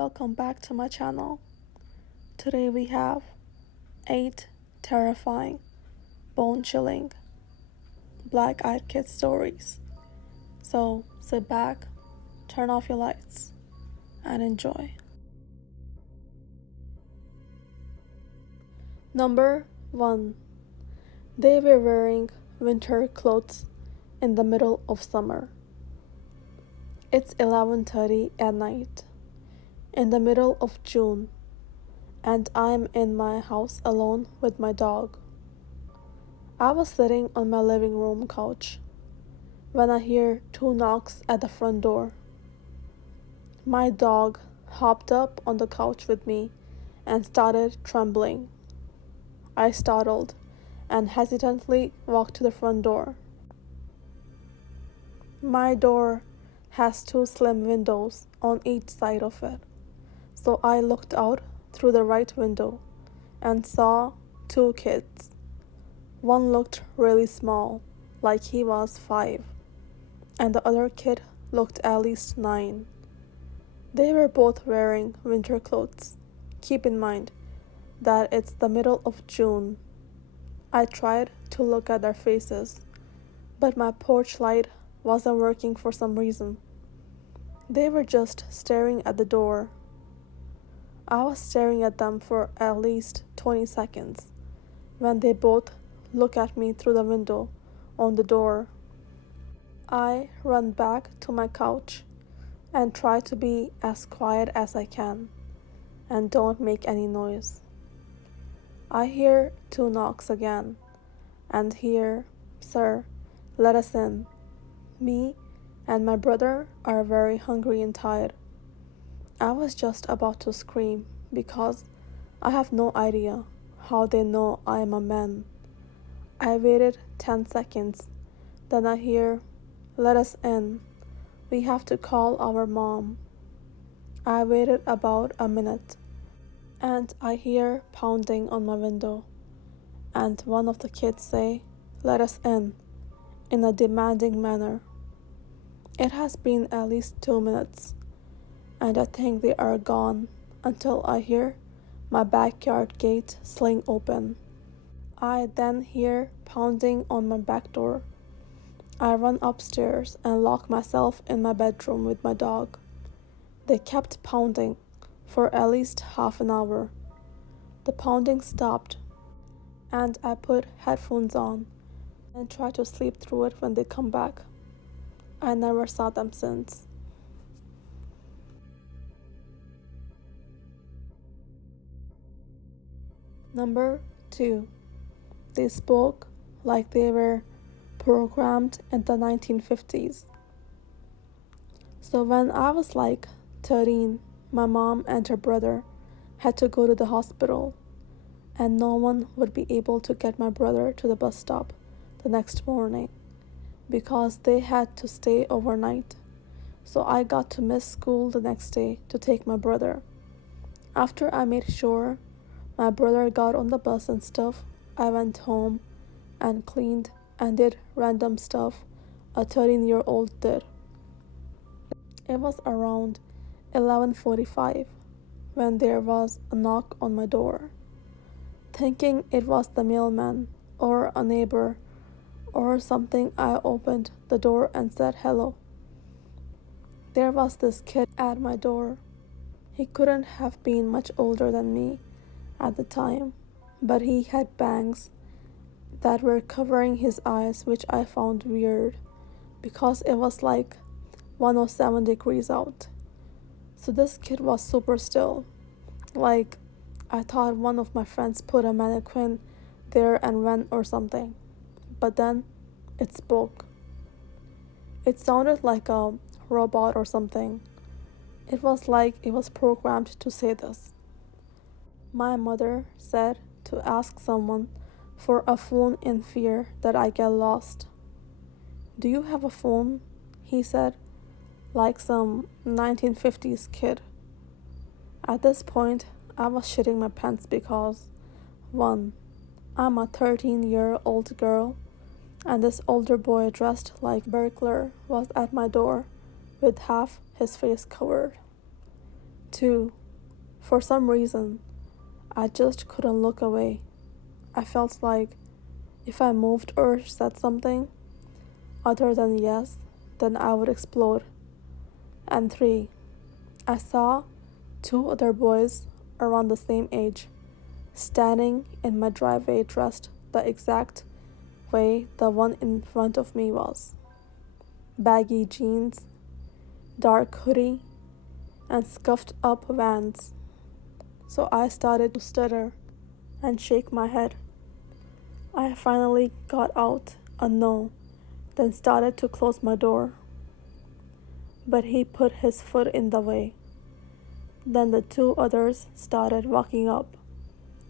Welcome back to my channel. Today we have 8 terrifying, bone-chilling, black-eyed kid stories. So sit back, turn off your lights, and enjoy. Number 1. They were wearing winter clothes in the middle of summer. It's 11:30 at night, in the middle of June, and I'm in my house alone with my dog. I was sitting on my living room couch when I hear 2 knocks at the front door. My dog hopped up on the couch with me and started trembling. I startled and hesitantly walked to the front door. My door has 2 slim windows on each side of it, so I looked out through the right window and saw 2 kids. One looked really small, like he was 5, and the other kid looked at least 9. They were both wearing winter clothes. Keep in mind that it's the middle of June. I tried to look at their faces, but my porch light wasn't working for some reason. They were just staring at the door. I was staring at them for at least 20 seconds when they both looked at me through the window on the door. I run back to my couch and try to be as quiet as I can and don't make any noise. I hear 2 knocks again and hear, "Sir, let us in. Me and my brother are very hungry and tired." I was just about to scream because I have no idea how they know I am a man. I waited 10 seconds, then I hear, "Let us in. We have to call our mom." I waited about a minute, and I hear pounding on my window, and one of the kids say, "Let us in a demanding manner." It has been at least 2 minutes, and I think they are gone until I hear my backyard gate sling open. I then hear pounding on my back door. I run upstairs and lock myself in my bedroom with my dog. They kept pounding for at least half an hour. The pounding stopped, and I put headphones on and try to sleep through it when they come back. I never saw them since. Number 2. They spoke like they were programmed in the 1950s. So when I was like 13, my mom and her brother had to go to the hospital, and no one would be able to get my brother to the bus stop the next morning because they had to stay overnight. So I got to miss school the next day to take my brother. After I made sure my brother got on the bus and stuff, I went home and cleaned and did random stuff a 13-year-old did. It was around 11:45 when there was a knock on my door. Thinking it was the mailman or a neighbor or something, I opened the door and said hello. There was this kid at my door. He couldn't have been much older than me at the time, but he had bangs that were covering his eyes, which I found weird because it was like 107 degrees out. So this kid was super still. Like, I thought one of my friends put a mannequin there and went or something. But then it spoke. It sounded like a robot or something. It was like it was programmed to say this. My mother said to ask someone for a phone in fear that I get lost. "Do you have a phone?" he said, like some 1950s kid. At this point, I was shitting my pants because 1. I'm a 13-year-old girl, and this older boy dressed like a burglar was at my door with half his face covered. 2. For some reason, I just couldn't look away. I felt like if I moved or said something other than yes, then I would explode. And 3. I saw 2 other boys around the same age standing in my driveway dressed the exact way the one in front of me was. Baggy jeans, dark hoodie, and scuffed up Vans. So I started to stutter and shake my head. I finally got out a no, then started to close my door. But he put his foot in the way. Then the 2 others started walking up,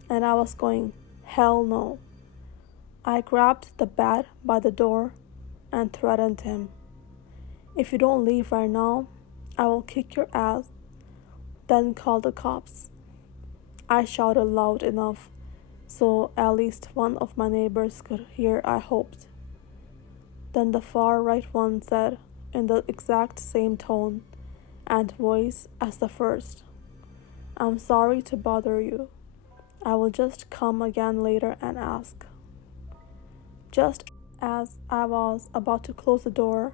and I was going, hell no. I grabbed the bat by the door and threatened him. If you don't leave right now, I will kick your ass, then call the cops. I shouted loud enough so at least one of my neighbors could hear, I hoped. Then the far right one said, in the exact same tone and voice as the first, I'm sorry to bother you. I will just come again later and ask. Just as I was about to close the door,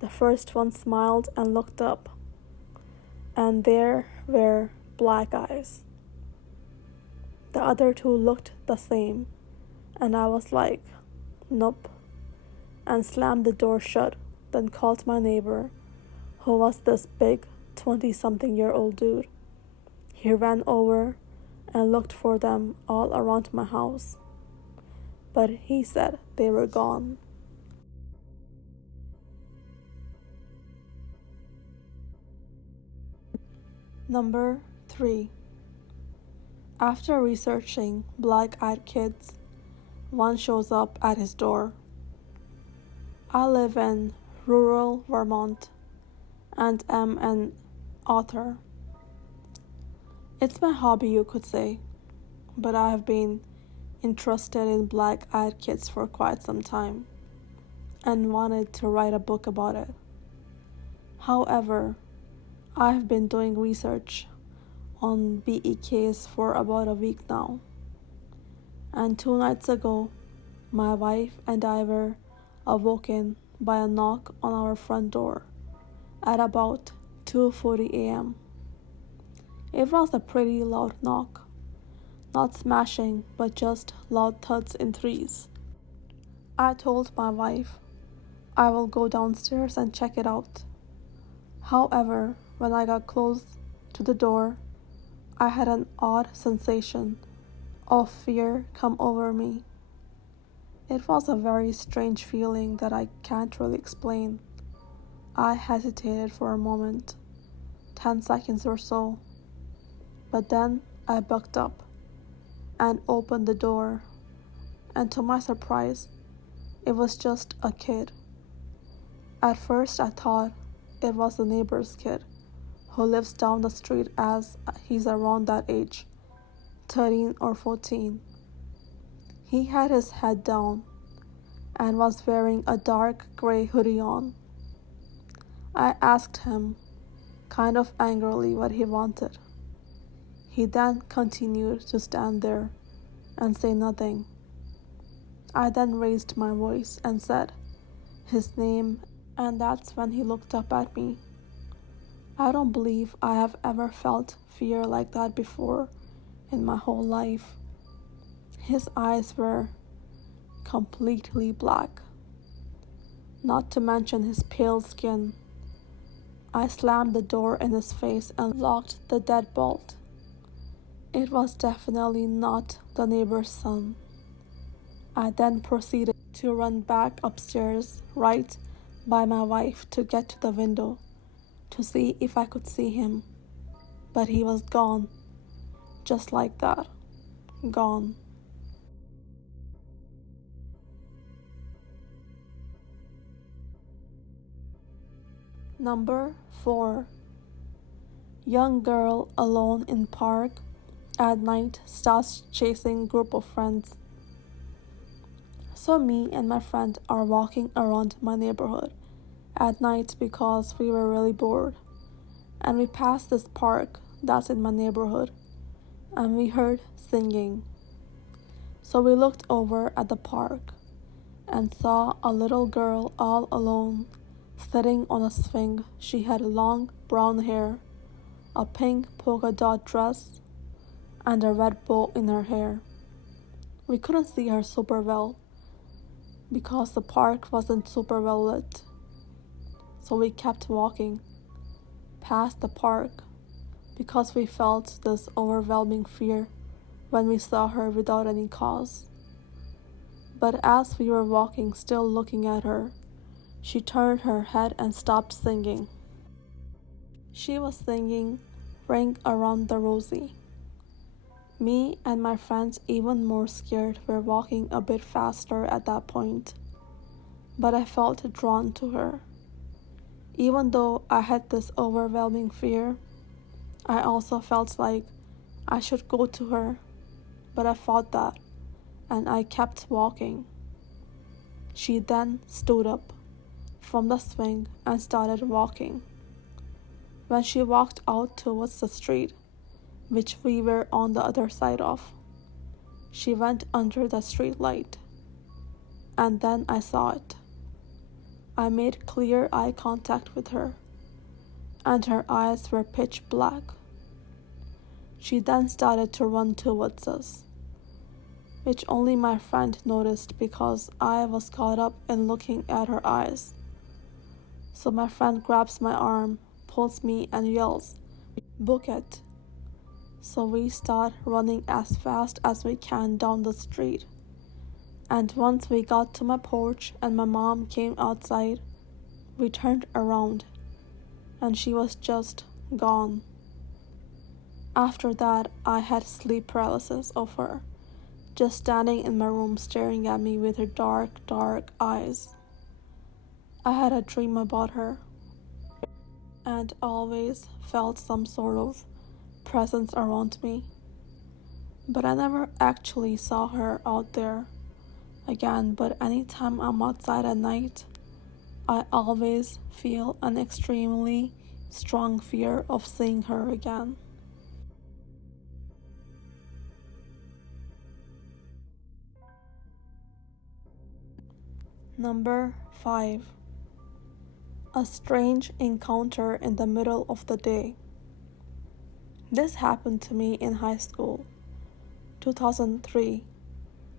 the first one smiled and looked up, and there were black eyes. The other 2 looked the same, and I was like, nope, and slammed the door shut, then called my neighbor, who was this big 20-something-year-old dude. He ran over and looked for them all around my house, but he said they were gone. Number 3. After researching black-eyed kids, one shows up at his door. I live in rural Vermont and am an author. It's my hobby, you could say, but I have been interested in black-eyed kids for quite some time and wanted to write a book about it. However, I have been doing research on BEKs for about a week now, and 2 nights ago, my wife and I were awoken by a knock on our front door at about 2:40 a.m. It was a pretty loud knock, not smashing, but just loud thuds in threes. I told my wife I will go downstairs and check it out. However, when I got close to the door, I had an odd sensation of fear come over me. It was a very strange feeling that I can't really explain. I hesitated for a moment, 10 seconds or so, but then I bucked up and opened the door, and to my surprise, it was just a kid. At first I thought it was the neighbor's kid who lives down the street, as he's around that age, 13 or 14. He had his head down and was wearing a dark gray hoodie on. I asked him, kind of angrily, what he wanted. He then continued to stand there and say nothing. I then raised my voice and said his name, and that's when he looked up at me. I don't believe I have ever felt fear like that before in my whole life. His eyes were completely black, not to mention his pale skin. I slammed the door in his face and locked the deadbolt. It was definitely not the neighbor's son. I then proceeded to run back upstairs right by my wife to get to the window to see if I could see him. But he was gone, just like that, gone. Number 4. Young girl alone in park at night starts chasing group of friends. So me and my friend are walking around my neighborhood at night because we were really bored, and we passed this park that's in my neighborhood, and we heard singing. So we looked over at the park and saw a little girl all alone, sitting on a swing. She had long brown hair, a pink polka dot dress, and a red bow in her hair. We couldn't see her super well because the park wasn't super well lit. So we kept walking past the park because we felt this overwhelming fear when we saw her without any cause. But as we were walking, still looking at her, she turned her head and stopped singing. She was singing Ring Around the Rosie. Me and my friends, even more scared, were walking a bit faster at that point, but I felt drawn to her. Even though I had this overwhelming fear, I also felt like I should go to her, but I fought that, and I kept walking. She then stood up from the swing and started walking. When she walked out towards the street, which we were on the other side of, she went under the street light, and then I saw it. I made clear eye contact with her, and her eyes were pitch black. She then started to run towards us, which only my friend noticed because I was caught up in looking at her eyes. So my friend grabs my arm, pulls me, and yells, "Book it." So we start running as fast as we can down the street. And once we got to my porch and my mom came outside, we turned around and she was just gone. After that, I had sleep paralysis of her, just standing in my room staring at me with her dark, dark eyes. I had a dream about her and always felt some sort of presence around me, but I never actually saw her out there again. But anytime I'm outside at night, I always feel an extremely strong fear of seeing her again. Number 5. A strange encounter in the middle of the day. This happened to me in high school, 2003,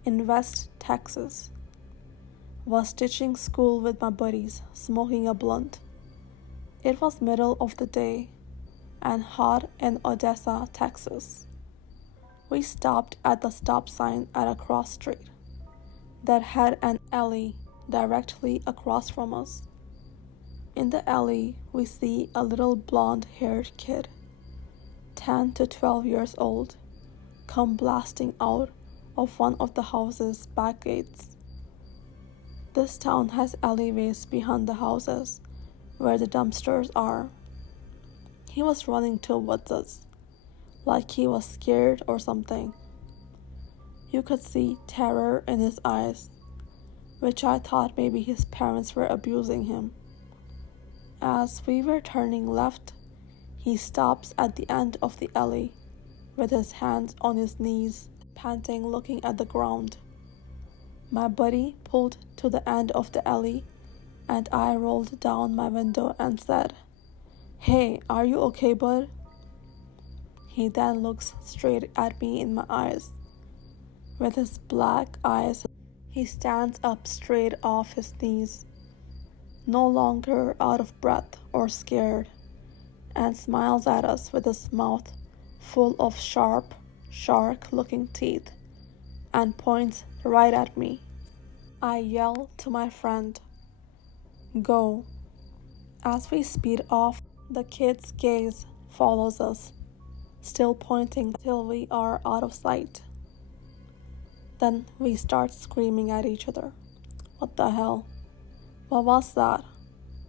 in West Texas. Was ditching school with my buddies, smoking a blunt. It was middle of the day and hot in Odessa, Texas. We stopped at the stop sign at a cross street that had an alley directly across from us. In the alley, we see a little blonde-haired kid, 10 to 12 years old, come blasting out of one of the house's back gates. This town has alleyways behind the houses where the dumpsters are. He was running towards us, like he was scared or something. You could see terror in his eyes, which I thought maybe his parents were abusing him. As we were turning left, he stops at the end of the alley with his hands on his knees, panting, looking at the ground. My buddy pulled to the end of the alley and I rolled down my window and said, "Hey, are you okay, bud?" He then looks straight at me in my eyes. With his black eyes, he stands up straight off his knees, no longer out of breath or scared, and smiles at us with his mouth full of sharp, shark-looking teeth, and points right at me. I yell to my friend, "Go." As we speed off, the kid's gaze follows us, still pointing till we are out of sight. Then we start screaming at each other. What the hell? What was that?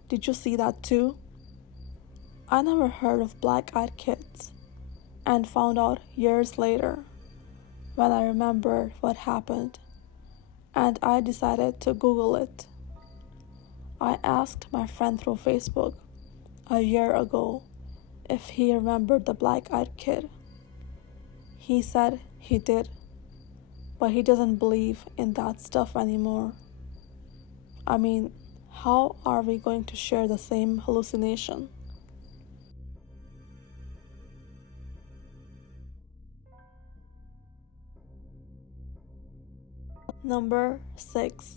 Did you see that too? I never heard of black-eyed kids, and found out years later when I remembered what happened, and I decided to Google it. I asked my friend through Facebook a year ago if he remembered the black-eyed kid. He said he did, but he doesn't believe in that stuff anymore. I mean, how are we going to share the same hallucination? Number 6.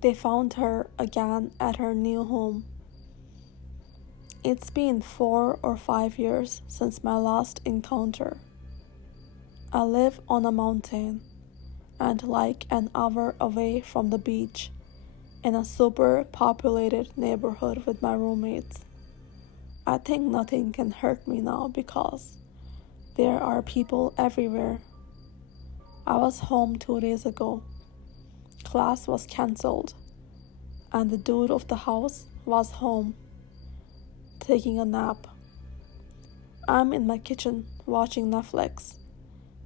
They found her again at her new home. It's been 4 or 5 years since my last encounter. I live on a mountain and like an hour away from the beach in a super populated neighborhood with my roommates. I think nothing can hurt me now because there are people everywhere. I was home 2 days ago. Class was cancelled, and the dude of the house was home, taking a nap. I'm in my kitchen watching Netflix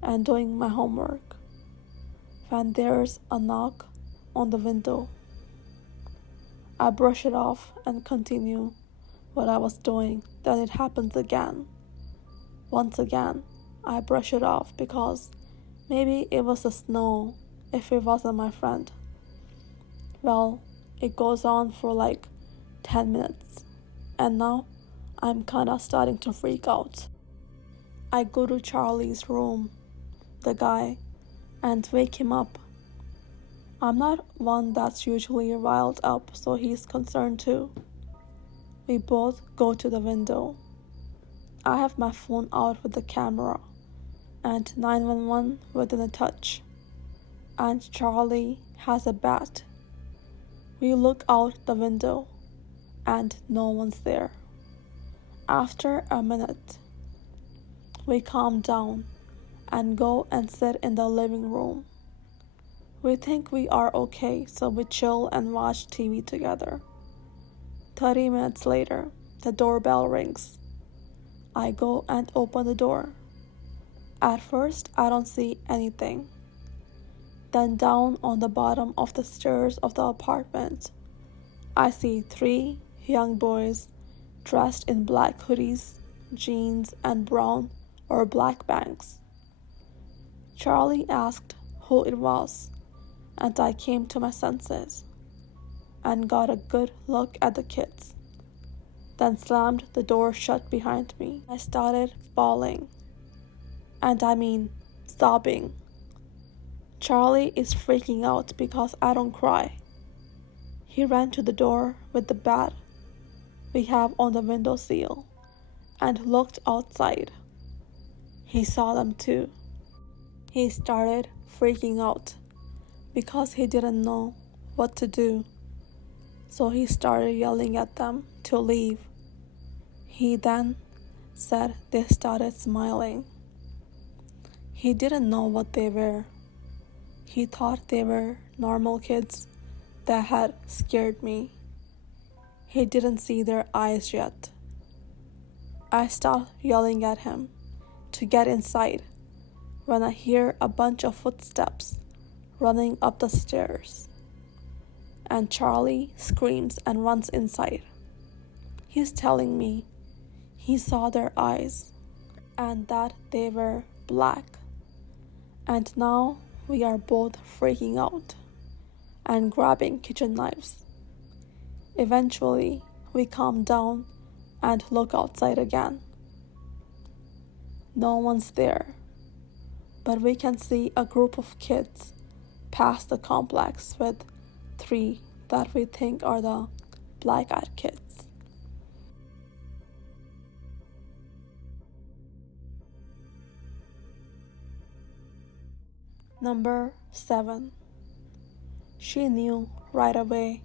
and doing my homework when there's a knock on the window. I brush it off and continue what I was doing. Then it happens again. Once again, I brush it off because maybe it was the snow if it wasn't my friend. Well, it goes on for like 10 minutes, and now I'm kinda starting to freak out. I go to Charlie's room, the guy, and wake him up. I'm not one that's usually riled up, so he's concerned too. We both go to the window. I have my phone out with the camera and 911 within a touch, and Charlie has a bat. We look out the window and no one's there. After a minute, we calm down and go and sit in the living room. We think we are okay, so we chill and watch TV together. 30 minutes later, the doorbell rings. I go and open the door. At first, I don't see anything. Then down on the bottom of the stairs of the apartment, I see 3 young boys dressed in black hoodies, jeans, and brown or black bangs. Charlie asked who it was, and I came to my senses and got a good look at the kids, then slammed the door shut behind me. I started bawling, and I mean sobbing. Charlie is freaking out because I don't cry. He ran to the door with the bat we have on the windowsill and looked outside. He saw them too. He started freaking out because he didn't know what to do. So he started yelling at them to leave. He then said they started smiling. He didn't know what they were. He thought they were normal kids that had scared me. He didn't see their eyes yet. I stopped yelling at him to get inside when I hear a bunch of footsteps running up the stairs, and Charlie screams and runs inside. He's telling me he saw their eyes and that they were black, and now we are both freaking out and grabbing kitchen knives. Eventually, we calm down and look outside again. No one's there, but we can see a group of kids pass the complex with 3 that we think are the black-eyed kids. Number 7. She knew right away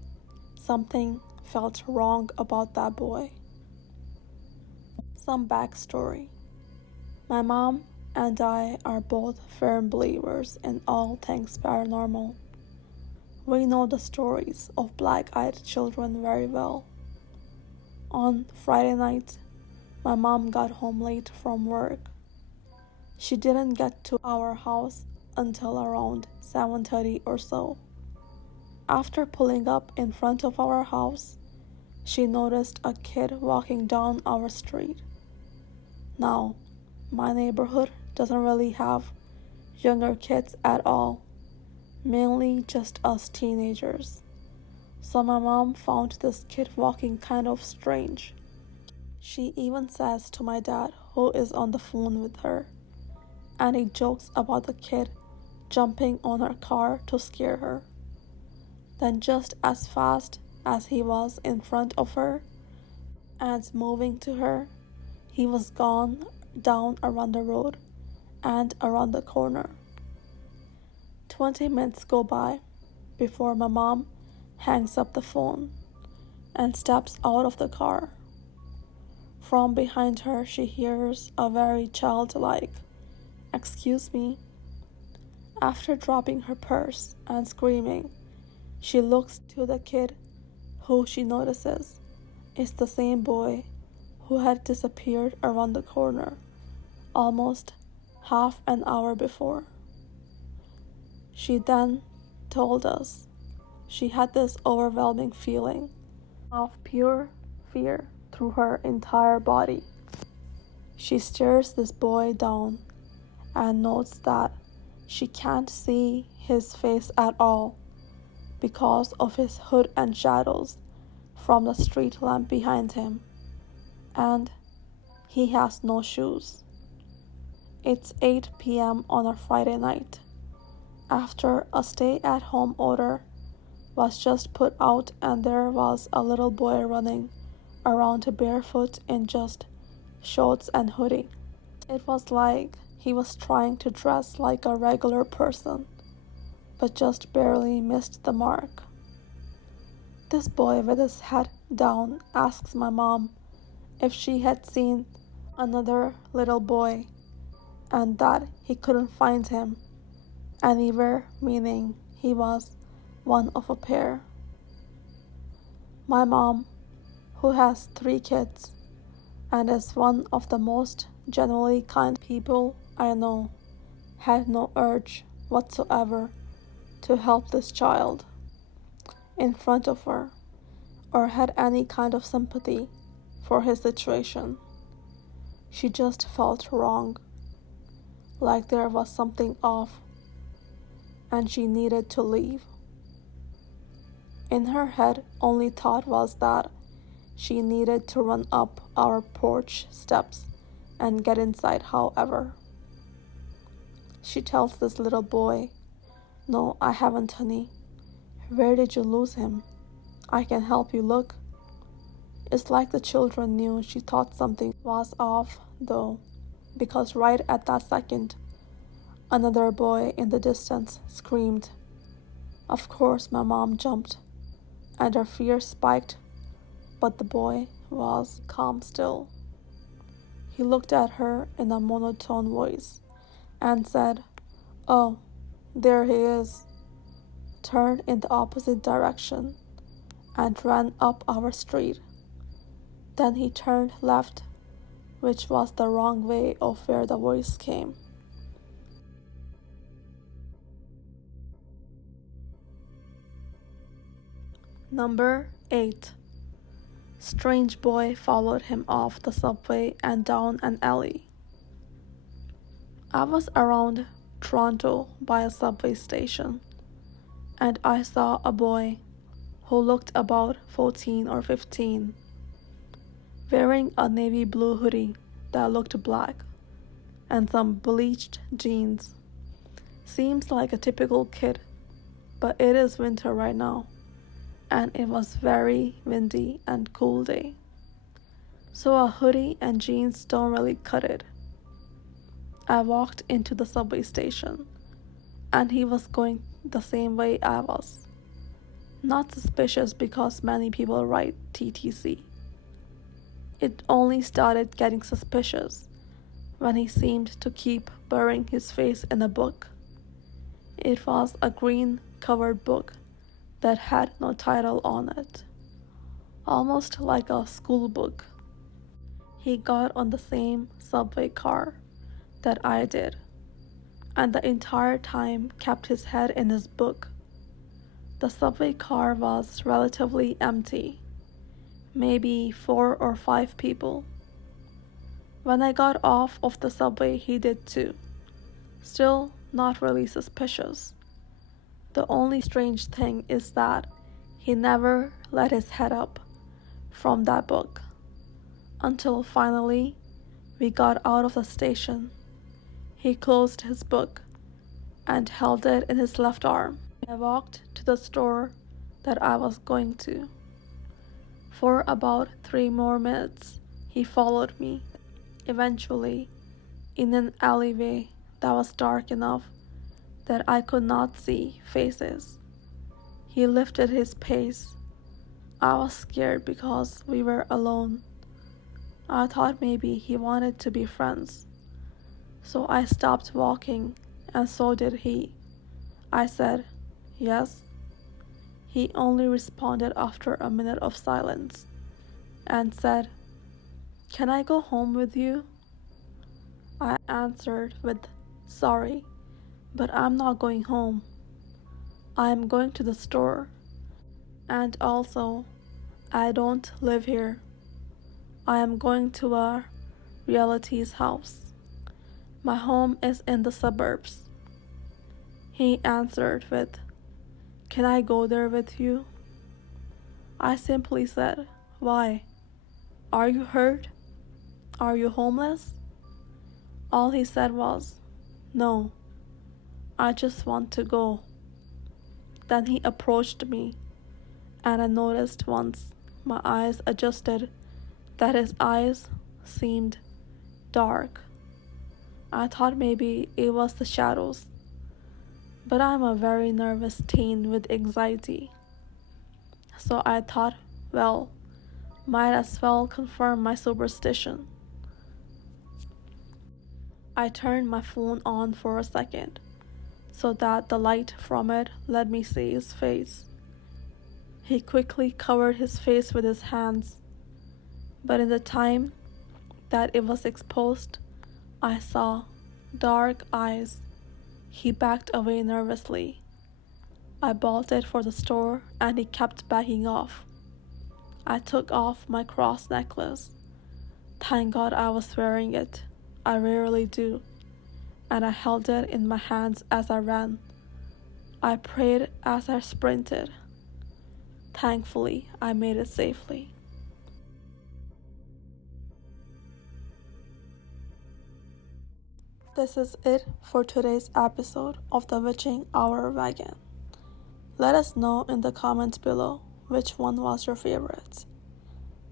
something felt wrong about that boy. Some backstory. My mom and I are both firm believers in all things paranormal. We know the stories of black-eyed children very well. On Friday night, my mom got home late from work. She didn't get to our house until around 7:30 or so. After pulling up in front of our house, she noticed a kid walking down our street. Now, my neighborhood doesn't really have younger kids at all, mainly just us teenagers. So my mom found this kid walking kind of strange. She even says to my dad, who is on the phone with her, and he jokes about the kid jumping on her car to scare her. Then just as fast as he was in front of her and moving to her, he was gone down around the road and around the corner. 20 minutes go by before my mom hangs up the phone and steps out of the car. From behind her, she hears a very childlike, "Excuse me." After dropping her purse and screaming, she looks to the kid, who she notices is the same boy who had disappeared around the corner almost half an hour before. She then told us she had this overwhelming feeling of pure fear through her entire body. She stares this boy down and notes that she can't see his face at all because of his hood and shadows from the street lamp behind him, and he has no shoes. It's 8 p.m. on a Friday night, after a stay-at-home order was just put out, and there was a little boy running around barefoot in just shorts and hoodie. It was like he was trying to dress like a regular person, but just barely missed the mark. This boy with his head down asks my mom if she had seen another little boy and that he couldn't find him anywhere, meaning he was one of a pair. My mom, who has 3 kids and is one of the most genuinely kind people I know, had no urge whatsoever to help this child in front of her or had any kind of sympathy for his situation. She just felt wrong, like there was something off, and she needed to leave. In her head, only thought was that she needed to run up our porch steps and get inside. However, she tells this little boy, "No, I haven't, honey. Where did you lose him? I can help you look." It's like the children knew she thought something was off, though, because right at that second, another boy in the distance screamed. Of course, my mom jumped, and her fear spiked, but the boy was calm still. He looked at her in a monotone voice and said, "Oh, there he is," turned in the opposite direction, and ran up our street. Then he turned left, which was the wrong way of where the voice came. Number 8. Strange boy followed him off the subway and down an alley. I was around Toronto by a subway station, and I saw a boy who looked about 14 or 15, wearing a navy blue hoodie that looked black and some bleached jeans. Seems like a typical kid, but it is winter right now, and it was very windy and cool day, so a hoodie and jeans don't really cut it. I walked into the subway station, and he was going the same way I was. Not suspicious because many people ride TTC. It only started getting suspicious when he seemed to keep burying his face in a book. It was a green covered book that had no title on it, almost like a school book. He got on the same subway car that I did, and the entire time kept his head in his book. The subway car was relatively empty, maybe 4 or 5 people. When I got off of the subway, he did too. Still not really suspicious. The only strange thing is that he never let his head up from that book until finally we got out of the station. He closed his book and held it in his left arm. I walked to the store that I was going to. For about 3 more minutes, he followed me. Eventually, in an alleyway that was dark enough that I could not see faces, he lifted his pace. I was scared because we were alone. I thought maybe he wanted to be friends. So I stopped walking, and so did he. I said, "Yes." He only responded after a minute of silence and said, "Can I go home with you?" I answered with, "Sorry, but I'm not going home. I am going to the store. And also, I don't live here. I am going to a relative's house. My home is in the suburbs." He answered with, "Can I go there with you?" I simply said, "Why? Are you hurt? Are you homeless?" All he said was, "No, I just want to go." Then he approached me, and I noticed once my eyes adjusted that his eyes seemed dark. I thought maybe it was the shadows, but I'm a very nervous teen with anxiety. So I thought, well, might as well confirm my superstition. I turned my phone on for a second so that the light from it let me see his face. He quickly covered his face with his hands, but in the time that it was exposed, I saw dark eyes. He backed away nervously. I bolted for the store and he kept backing off. I took off my cross necklace. Thank God I was wearing it. I rarely do. And I held it in my hands as I ran. I prayed as I sprinted. Thankfully, I made it safely. This is it for today's episode of the Witching Hour Wagon. Let us know in the comments below which one was your favorite.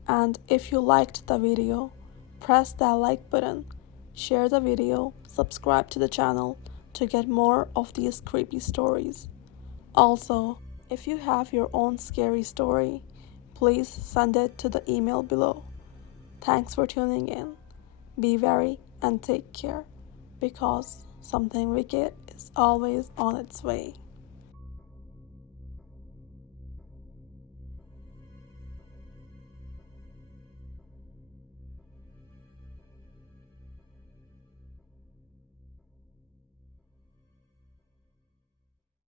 And if you liked the video, press that like button, share the video, subscribe to the channel to get more of these creepy stories. Also, if you have your own scary story, please send it to the email below. Thanks for tuning in. Be wary and take care, because something wicked is always on its way.